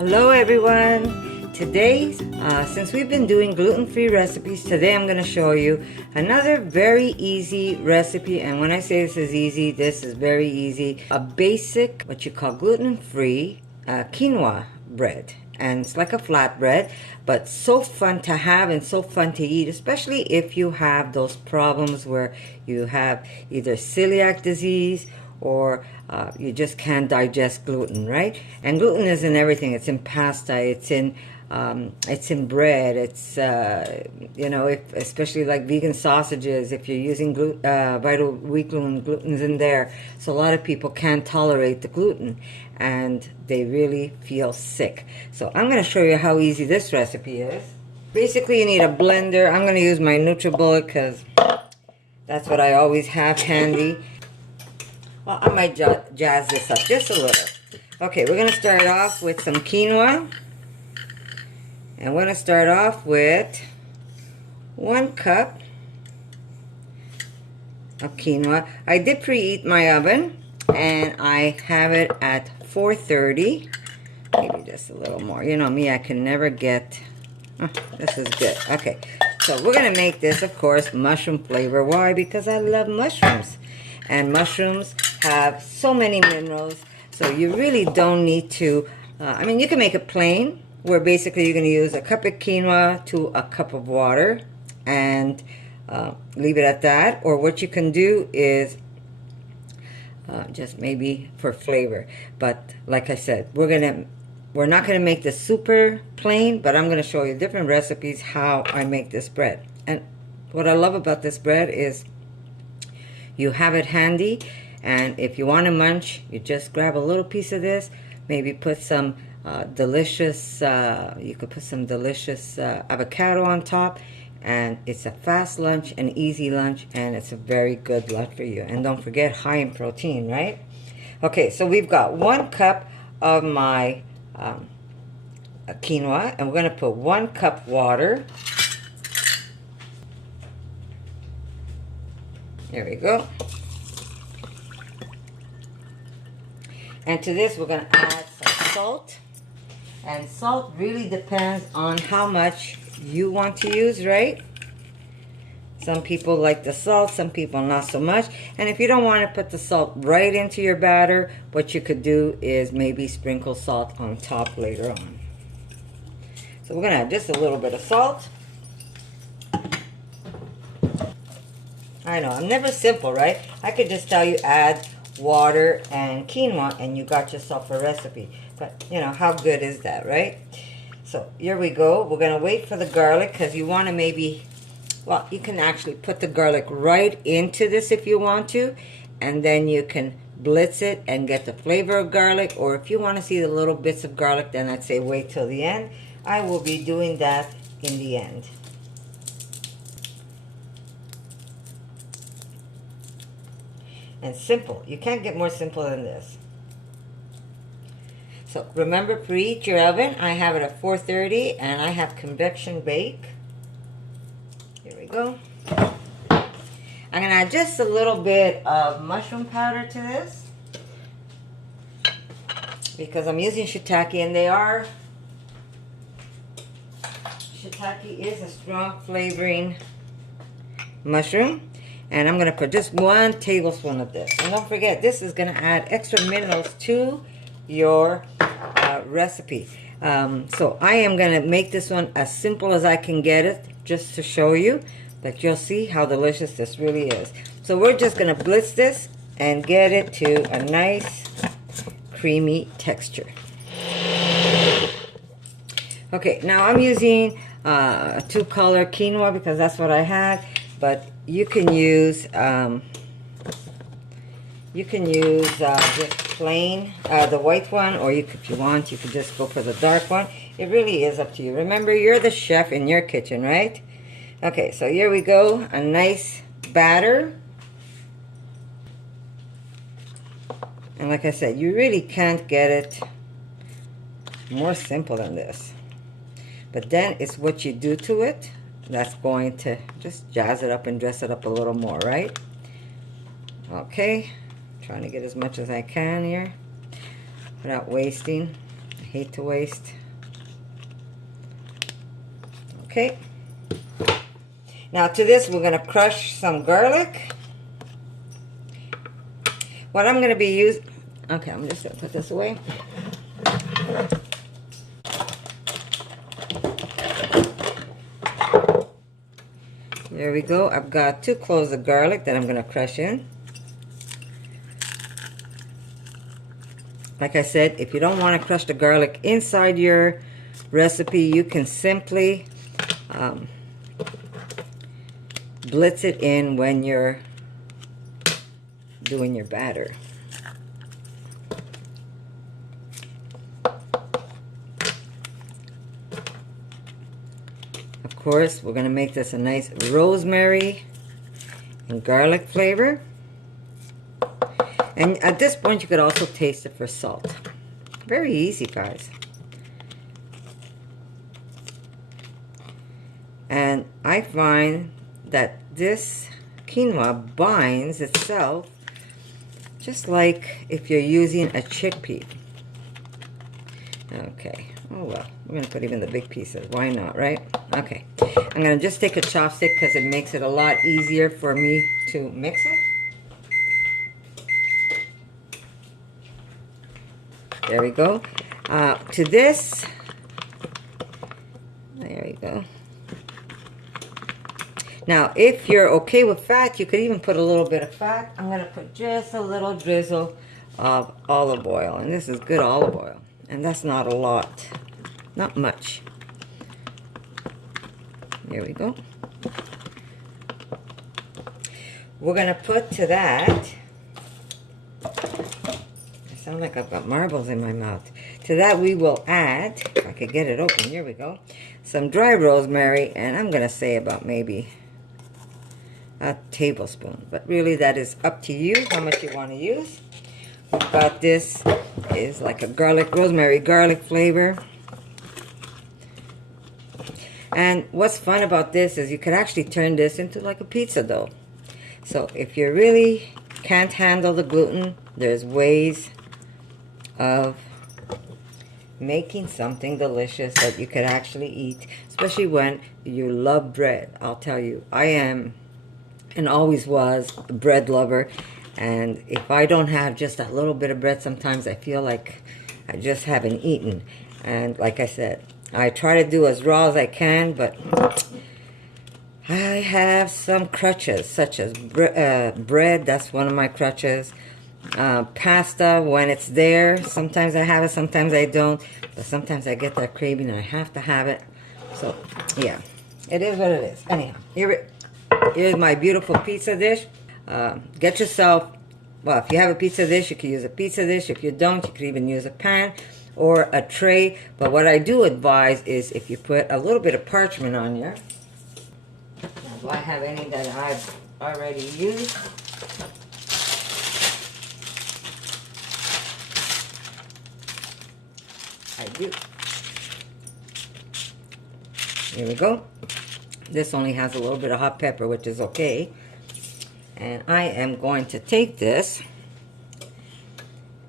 Hello everyone. Today, since we've been doing gluten-free recipes, today I'm going to show you another very easy recipe. And when I say this is easy, this is very easy. A basic, what you call gluten-free quinoa bread. And it's like a flatbread, but so fun to have and so fun to eat, especially if you have those problems where you have either celiac disease or you just can't digest gluten, right? And gluten is in everything. It's in pasta, it's in bread, it's you know, especially like vegan sausages, if you're using vital wheat gluten, gluten's in there. So a lot of people can't tolerate the gluten and they really feel sick. So I'm going to show you how easy this recipe is. Basically, you need a blender. I'm going to use my NutriBullet because that's what I always have handy. Well, I might jazz this up just a little. Okay, we're going to start off with some quinoa. And we're going to start off with 1 cup of quinoa. I did preheat my oven, and I have it at 430. Maybe just a little more. You know me, I can never get... Oh, this is good. Okay, so we're going to make this, of course, mushroom flavor. Why? Because I love mushrooms. And mushrooms have so many minerals, so you really don't need to... I mean, you can make it plain, where basically you're going to use a cup of quinoa to a cup of water and leave it at that. Or what you can do is just maybe for flavor. But like I said, we're not going to make this super plain, but I'm going to show you different recipes how I make this bread. And what I love about this bread is you have it handy, and if you want to munch, you just grab a little piece of this, maybe put some delicious, you could put some delicious avocado on top, and it's a fast lunch, an easy lunch, and it's a very good lunch for you. And don't forget, high in protein, right? Okay, so we've got 1 cup of my quinoa, and we're going to put 1 cup water. There we go. And to this, we're going to add some salt. And salt really depends on how much you want to use, right? Some people like the salt, some people not so much. And if you don't want to put the salt right into your batter, what you could do is maybe sprinkle salt on top later on. So we're going to add just a little bit of salt. I know, I'm never simple, right? I could just tell you add water and quinoa and you got yourself a recipe. But, you know, how good is that, right? So, here we go. We're going to wait for the garlic because you want to maybe, well, you can actually put the garlic right into this if you want to. And then you can blitz it and get the flavor of garlic. Or if you want to see the little bits of garlic, then I'd say wait till the end. I will be doing that in the end. And simple. You can't get more simple than this. So remember, preheat your oven. I have it at 430 and I have convection bake. Here we go. I'm going to add just a little bit of mushroom powder to this because I'm using shiitake, and shiitake is a strong flavoring mushroom. And I'm going to put just 1 tablespoon of this. And don't forget, this is going to add extra minerals to your recipe. So I am going to make this one as simple as I can get it, just to show you. But you'll see how delicious this really is. So we're just going to blitz this and get it to a nice creamy texture. Okay, now I'm using a 2-color quinoa because that's what I had. But you can use just plain the white one, or if you want, you could just go for the dark one. It really is up to you. Remember, you're the chef in your kitchen, right? Okay, so here we go, a nice batter. And like I said, you really can't get it more simple than this. But then it's what you do to it that's going to just jazz it up and dress it up a little more, right? Okay, trying to get as much as I can here without wasting. hate to waste. Okay. Now to this, we're going to crush some garlic. What I'm going to be using... Okay, I'm just going to put this away. There we go. I've got 2 cloves of garlic that I'm going to crush in. Like I said, if you don't want to crush the garlic inside your recipe, you can simply blitz it in when you're doing your batter. Of course, we're going to make this a nice rosemary and garlic flavor. And at this point, you could also taste it for salt. Very easy, guys. And I find that this quinoa binds itself just like if you're using a chickpea. Okay. Oh, well. We're going to put even the big pieces. Why not, right? Okay. I'm going to just take a chopstick because it makes it a lot easier for me to mix it. There we go. To this, there we go. Now, if you're okay with fat, you could even put a little bit of fat. I'm going to put just a little drizzle of olive oil. And this is good olive oil. And that's not a lot. Not much. There we go. We're going to put to that... I sound like I've got marbles in my mouth. To that we will add, if I could get it open, here we go, some dry rosemary, and I'm going to say about maybe a tablespoon. But really that is up to you how much you want to use. But this is like a rosemary garlic flavor. And what's fun about this is you could actually turn this into like a pizza dough. So if you really can't handle the gluten, there's ways of making something delicious that you could actually eat, especially when you love bread. I'll tell you, I am and always was a bread lover, and if I don't have just a little bit of bread, sometimes I feel like I just haven't eaten. And like I said, I try to do as raw as I can, but I have some crutches, such as bread. That's one of my crutches. Pasta, when it's there, sometimes I have it, sometimes I don't, but sometimes I get that craving and I have to have it. So yeah, it is what it is. Anyhow, here's my beautiful pizza dish. Get yourself, well, if you have a pizza dish, you can use a pizza dish. If you don't, you can even use a pan or a tray. But what I do advise is if you put a little bit of parchment on here. Do I have any that I've already used? I do. Here we go. This only has a little bit of hot pepper, which is okay. And I am going to take this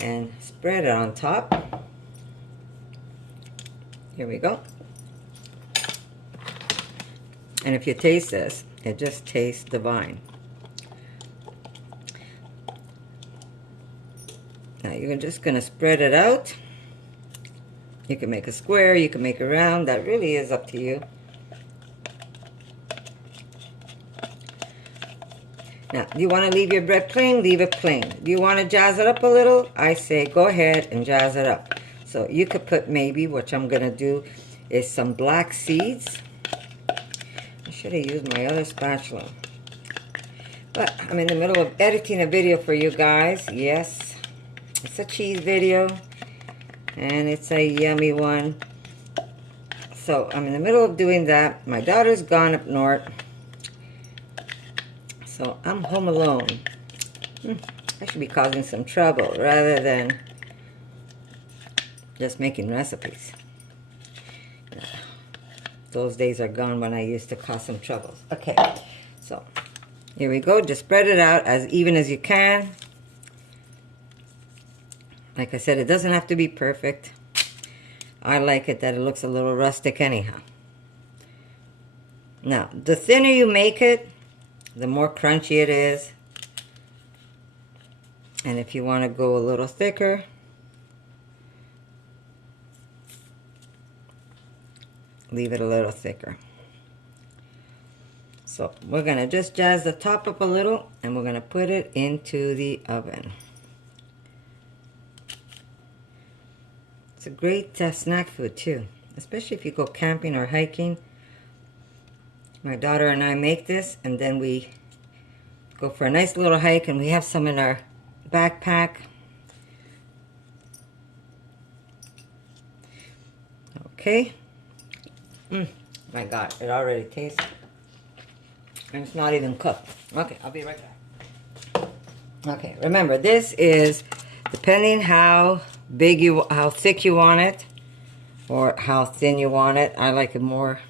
and spread it on top. Here we go. And if you taste this, it just tastes divine. Now you're just going to spread it out. You can make a square, you can make a round. That really is up to you. Now, do you want to leave your bread plain? Leave it plain. Do you want to jazz it up a little? I say go ahead and jazz it up. So you could put maybe, which I'm going to do, is some black seeds. I should have used my other spatula. But I'm in the middle of editing a video for you guys. Yes, it's a cheese video. And it's a yummy one. So I'm in the middle of doing that. My daughter's gone up north. So I'm home alone. I should be causing some trouble rather than just making recipes. Those days are gone when I used to cause some troubles. Okay, so here we go. Just spread it out as even as you can. Like I said, it doesn't have to be perfect. I like it that it looks a little rustic anyhow. Now, the thinner you make it, the more crunchy it is. And if you want to go a little thicker, leave it a little thicker. So we're going to just jazz the top up a little, and we're going to put it into the oven. It's a great snack food too, especially if you go camping or hiking. My daughter and I make this, and then we go for a nice little hike, and we have some in our backpack. Okay. My God, it already tastes, and it's not even cooked. Okay, I'll be right back. Okay, remember, this is depending how thick you want it, or how thin you want it. I like it more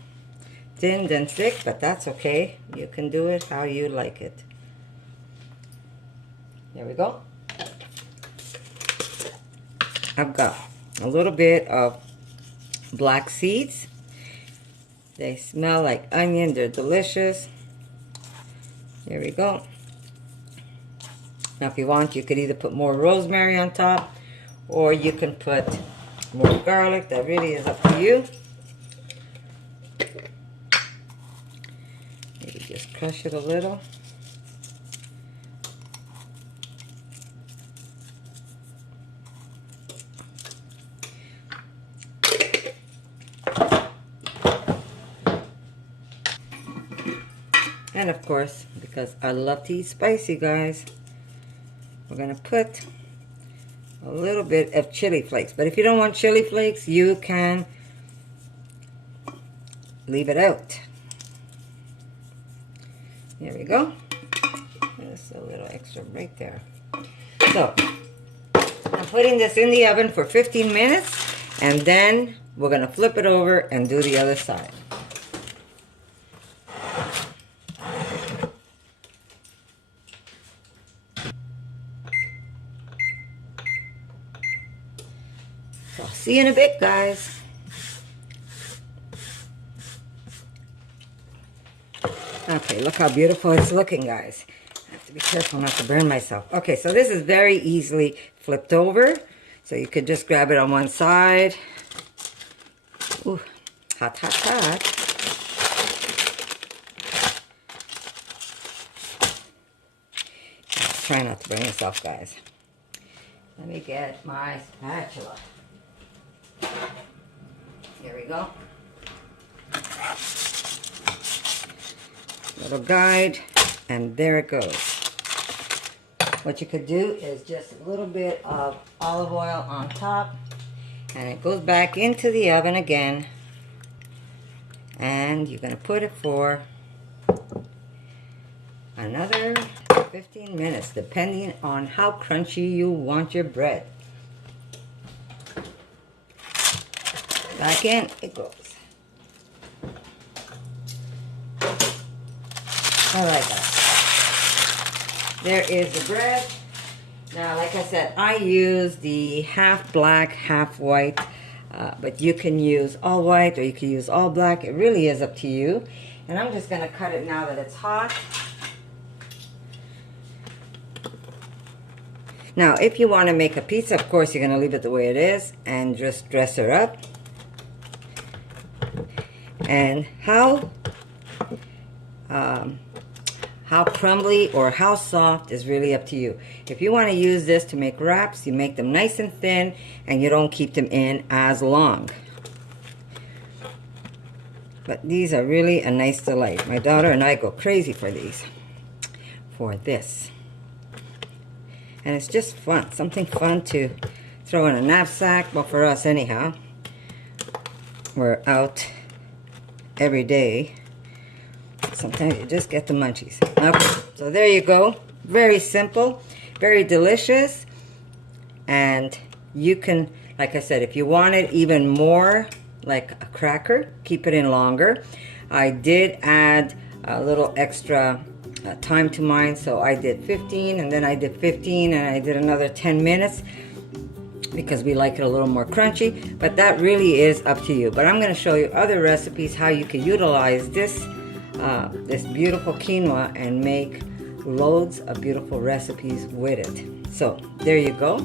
thin than thick, but that's okay. You can do it how you like it. There we go. I've got a little bit of black seeds. They smell like onion. They're delicious. There we go. Now if you want, you could either put more rosemary on top, or you can put more garlic. That really is up to you. Maybe just crush it a little. And of course, because I love to eat spicy, guys, we're going to put a little bit of chili flakes. But if you don't want chili flakes, you can leave it out. There we go. Just a little extra right there. So, I'm putting this in the oven for 15 minutes, and then we're going to flip it over and do the other side. So I'll see you in a bit, guys. Okay, look how beautiful it's looking, guys. I have to be careful not to burn myself. Okay, so this is very easily flipped over. So you could just grab it on one side. Ooh, hot, hot, hot. Try not to burn yourself, guys. Let me get my spatula. Here we go. Little guide, and there it goes. What you could do is just a little bit of olive oil on top, and it goes back into the oven again, and you're going to put it for another 15 minutes, depending on how crunchy you want your bread. Back in it goes. Alright, guys. There is the bread. Now, like I said, I use the half black, half white, but you can use all white or you can use all black. It really is up to you. And I'm just going to cut it now that it's hot. Now, if you want to make a pizza, of course, you're going to leave it the way it is and just dress her up. And how crumbly or how soft is really up to you. If you want to use this to make wraps, you make them nice and thin and you don't keep them in as long. But these are really a nice delight. My daughter and I go crazy for these, for this. And it's just fun, something fun to throw in a knapsack. Well, for us anyhow, we're out every day. Sometimes you just get the munchies. Okay, so there you go. Very simple, very delicious. And you can, like I said, if you want it even more like a cracker, keep it in longer. I did add a little extra time to mine, so I did 15, and then I did 15, and I did another 10 minutes. because we like it a little more crunchy, but that really is up to you. But I'm going to show you other recipes how you can utilize this this beautiful quinoa and make loads of beautiful recipes with it. So there you go.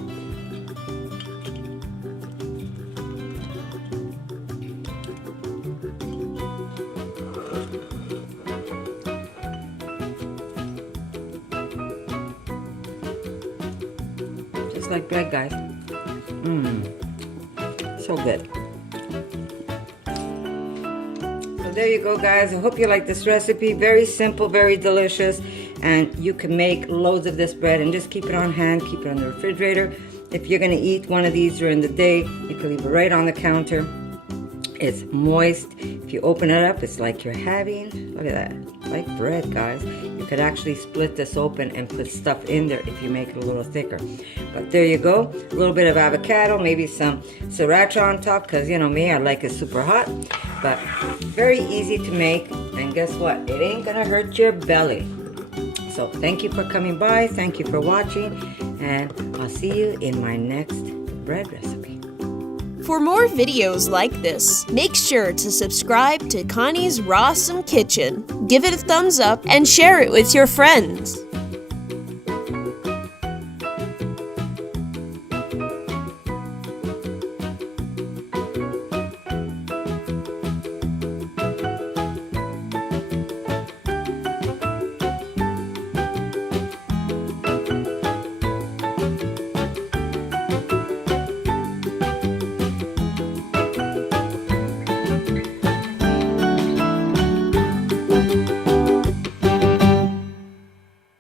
Just like bread, guys. So good. So there you go, guys. I hope you like this recipe. Very simple, very delicious, and you can make loads of this bread and just keep it on hand, keep it in the refrigerator. If you're going to eat one of these during the day, you can leave it right on the counter. It's moist. If you open it up, it's like you're having, look at that, like bread, guys. You could actually split this open and put stuff in there if you make it a little thicker. But there you go. A little bit of avocado, maybe some sriracha on top, because you know me, I like it super hot. But very easy to make, and guess what? It ain't gonna hurt your belly. So thank you for coming by, thank you for watching, and I'll see you in my next bread recipe. For more videos like this, make sure to subscribe to Connie's RAWsome Kitchen, give it a thumbs up, and share it with your friends.